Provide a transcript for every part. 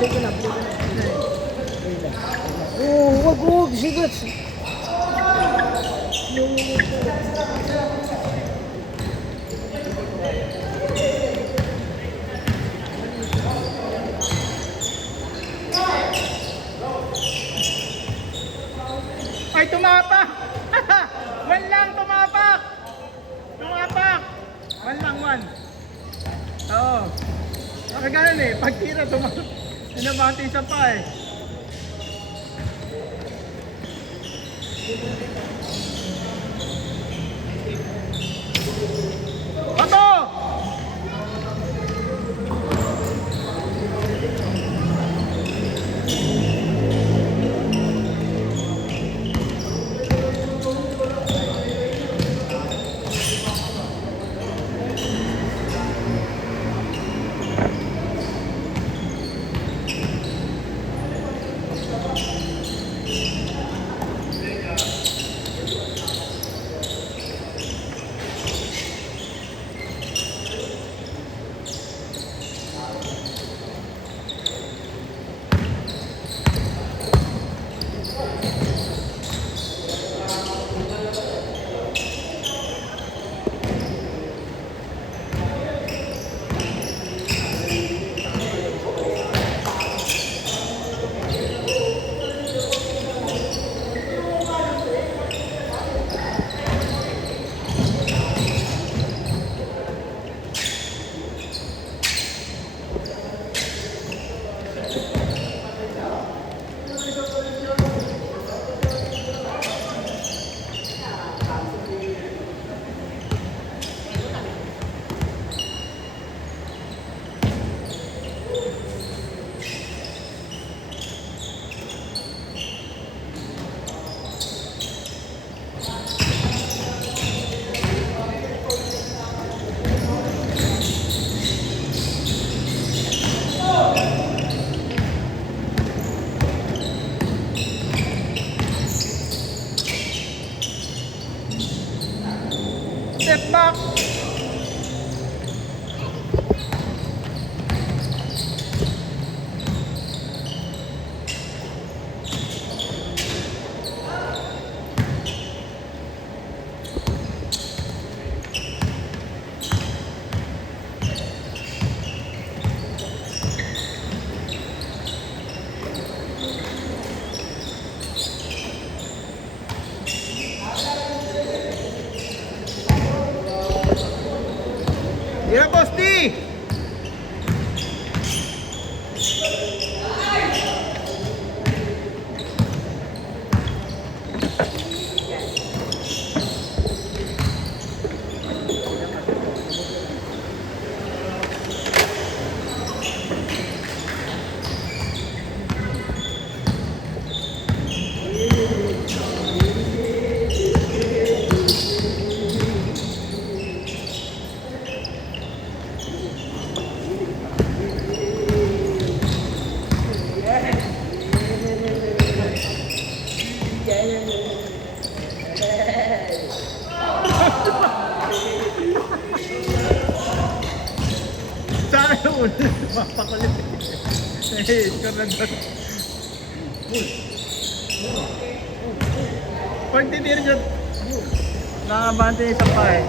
Oh, wag, sigat. Ay, tumapak! One lang, tumapak! Tumapak! One lang, one. Oo. Nakaganon eh. Pag tira, tumapak. Sinabati isa pa eh. Bato! Step back! Tira, Posti! Saan yung ulo? Mapakulit. Eh, score na doon. Pag titira dyan, nakabante yung isa pa eh.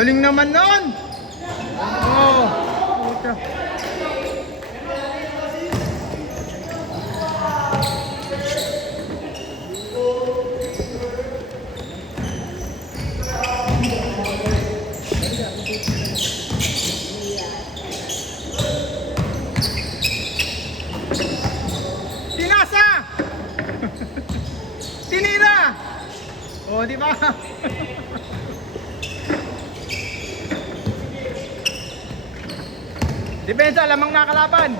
Galing naman nun! Oo! Puta. Tinasa! Tinira! O, di ba? Depensa, lamang nakalaban.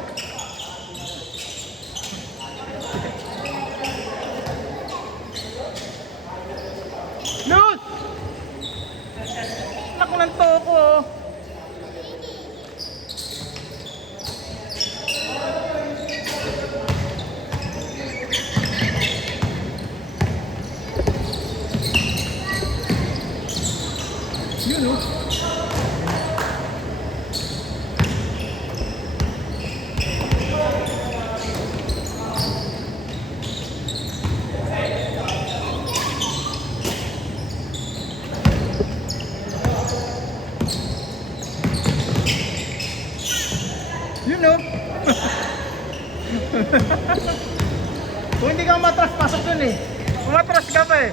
Loose! Naku ng toko. Yun o. Kung hindi ka matras, pasok dun eh. Umatras ka pa eh.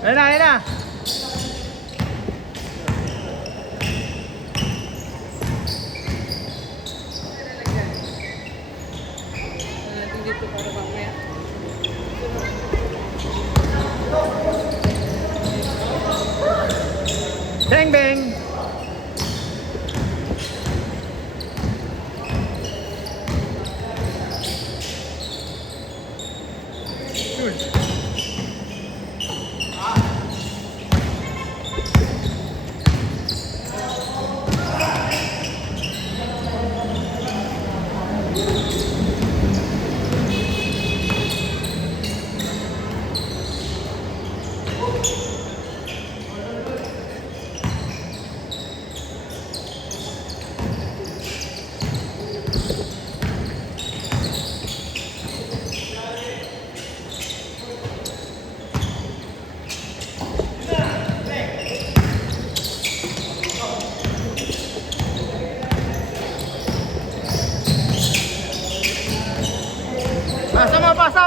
Ayun na, ayun na. Dito para mamaya. Bang bang. Yun.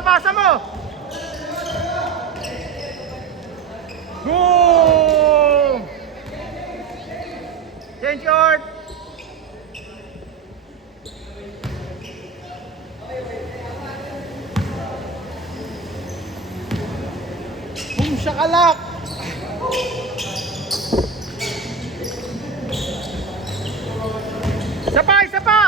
Pasa mo! Boom! Change short! Boom, shakalak! Isa pa, isa pa!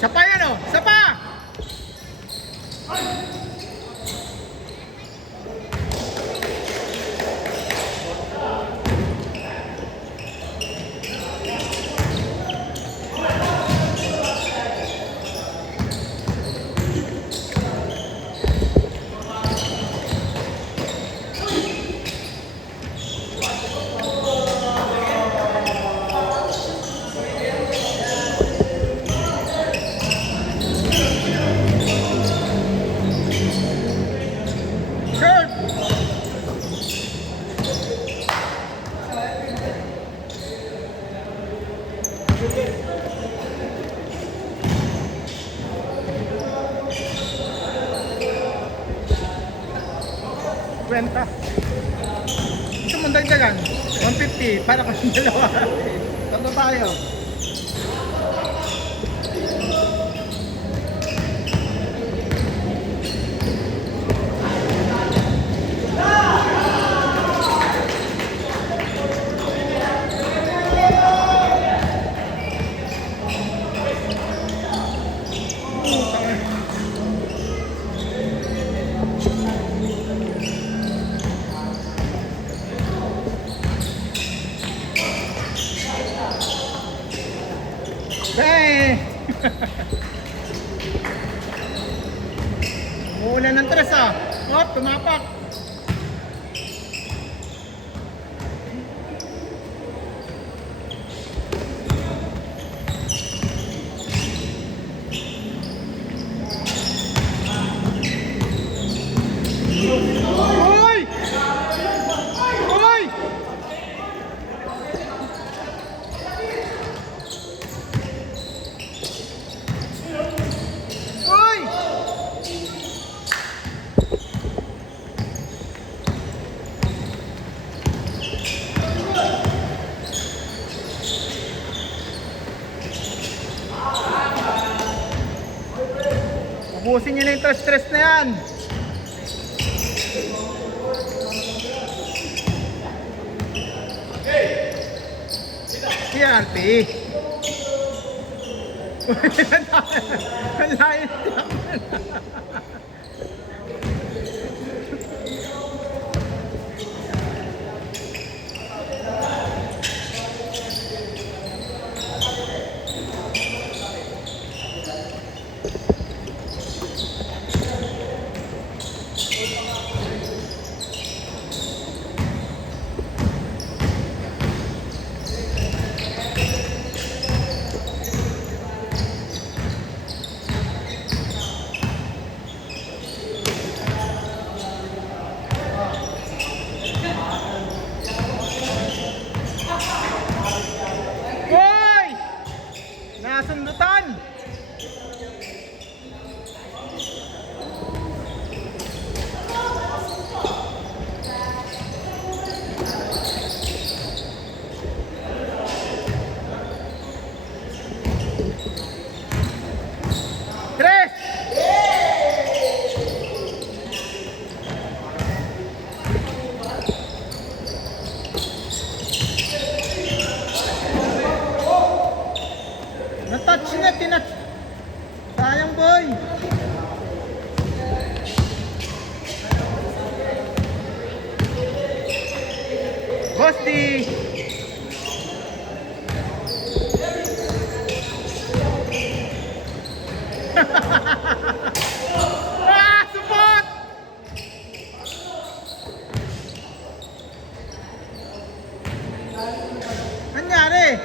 Isa pa yan o! Isa pa! Kwenta. Gusto mong dagdagan? 150 para kasi dalawa. Tatlo tayo. Hey! Uulan ng tres ah. Hop, tumapak. Uy! Ubusin nyo na yung stress na yan. PRP. Ang layo niya. Hoy! Nasundutan! Tres! Na-touch na, tinouch. Sayang, boy. Bosti! Ah, support! Nangyari?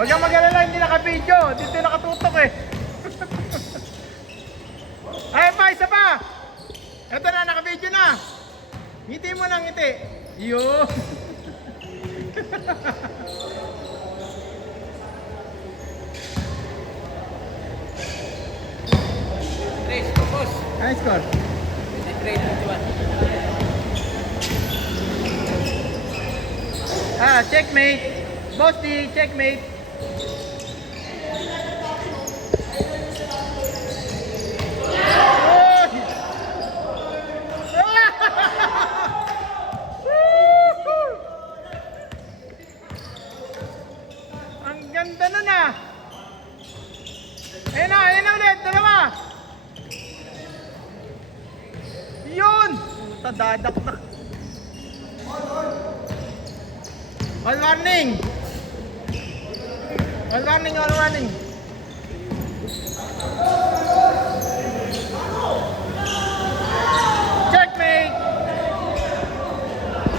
Huwag kang mag-alala, hindi naka-video. Dito nakatutok eh. Ay pa, isa pa. Ito na, naka-video na. Ngiti mo lang, ngiti. Yun. Race, boss. Nice score. 23-21. Ah, checkmate. Bosti, checkmate. Oy! Woohoo! Ang ganda nun ah. Ayun na ulit, dalawa. Yun! Puta, dadakdak. All warning! All warning, all warning!